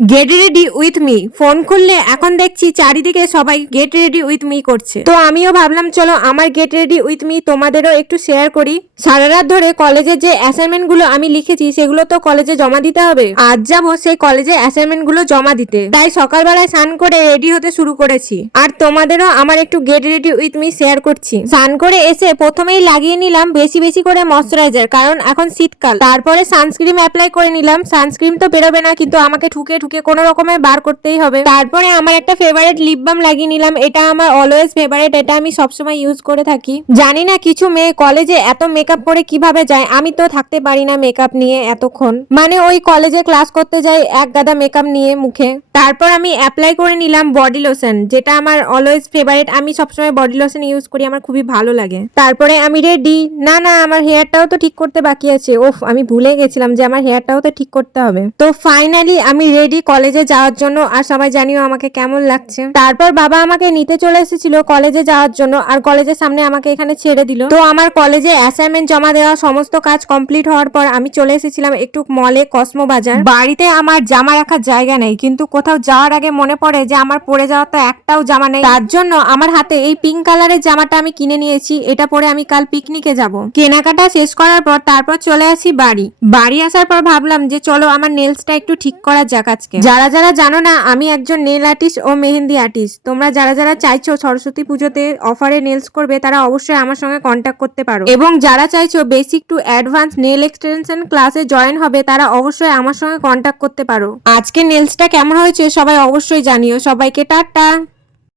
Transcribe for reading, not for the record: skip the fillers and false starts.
Get ready with me. Phone খুললে এখন দেখছি চারিদিকে সবাই গেট রেডি উইথ মি করছে, তো আমিও ভাবলাম চলো আমার গেট রেডি উইথ মি তোমাদেরও একটু শেয়ার করি। সারা রাত ধরে কলেজের যে অ্যাসাইনমেন্ট গুলো আমি লিখেছি সেগুলো তো কলেজে জমা দিতে হবে। আজ যাবো সেই কলেজে অ্যাসাইনমেন্ট গুলো জমা দিতে, তাই সকালবেলায় স্নান করে রেডি হতে শুরু করেছি। আর তোমাদেরও আমার একটু get ready with me share করছি। স্নান করে এসে প্রথমেই লাগিয়ে নিলাম বেশি বেশি করে ময়শ্চারাইজার, কারণ এখন শীতকাল। তারপরে সানস্ক্রিন অ্যাপ্লাই করে নিলাম। সানস্ক্রিন তো বেরোবে না, কিন্তু আমাকে ঠুকে ঠুকে কোনো রকমে বার করতেই হবে। তারপরে আমার একটা ফেভারিট লিপ বাম লাগিয়ে নিলাম। এটা আমার অলওয়েজ ফেভারিট, এটা আমি সবসময় ইউজ করে থাকি। জানি না কিছু মেয়ে কলেজে এত মেকআপ পরে কিভাবে যায়, আমি তো থাকতে পারি না মেকআপ নিয়ে এতক্ষণ। মানে ওই কলেজে ক্লাস করতে যাই এক গাদা মেকআপ নিয়ে মুখে। তারপর আমি অ্যাপ্লাই করে নিলাম বডি লোশন, যেটা আমার অলওয়েজ ফেভারিট। আমি সবসময় বডি লোশন ইউজ করি, আমার খুবই ভালো লাগে। তারপরে আমি রেডি। না না, আমার হেয়ারটাও তো ঠিক করতে বাকি আছে। ওফ, আমি ভুলে গেছিলাম যে আমার হেয়ারটাও তো ঠিক করতে হবে। তো ফাইনালি আমি রেডি কলেজে যাওয়ার জন্য। আর সবাই জানিও আমাকে কেমন লাগছে। তারপর বাবা আমাকে নিতে চলে এসেছিল কলেজে যাওয়ার জন্য, আর কলেজের সামনে আমাকে এখানে ছেড়ে দিল। তো আমার কলেজে অ্যাসাইনমেন্ট জমা দেওয়া সমস্ত কাজ কমপ্লিট হওয়ার পর আমি চলে এসেছিলাম একটু মলে, কসমো বাজার। বাড়িতে আমার জামা রাখার জায়গা নেই, কিন্তু কোথাও যাওয়ার আগে মনে পড়ে যে আমার পরে যাওয়ার তো একটাও জামা নেই। তার জন্য আমার হাতে এই পিঙ্ক কালারের জামাটা আমি কিনে নিয়েছি। এটা পরে আমি কাল পিকনিকে যাব। কেনাকাটা শেষ করার পর তারপর চলে আসি বাড়ি আসার পর ভাবলাম যে চলো আমার নেলসটা একটু ঠিক করা যাক আজকে। যারা যারা জানো না, আমি একজন নেল আর্টিস্ট ও মেহেন্দি আর্টিস্ট। তোমরা যারা যারা চাইছো সরস্বতী পুজোতে অফারে নেলস করবে, তারা অবশ্যই আমার সঙ্গে কন্ট্যাক্ট করতে পারো। এবং যারা চাইছো basic to advance nail extension ক্লাসে জয়েন হবে, তারা অবশ্যই আমার সঙ্গে কন্ট্যাক্ট করতে পারো। আজকে নেলসটা কেমন হয়েছে সবাই অবশ্যই জানিও। সবাইকে টাটা।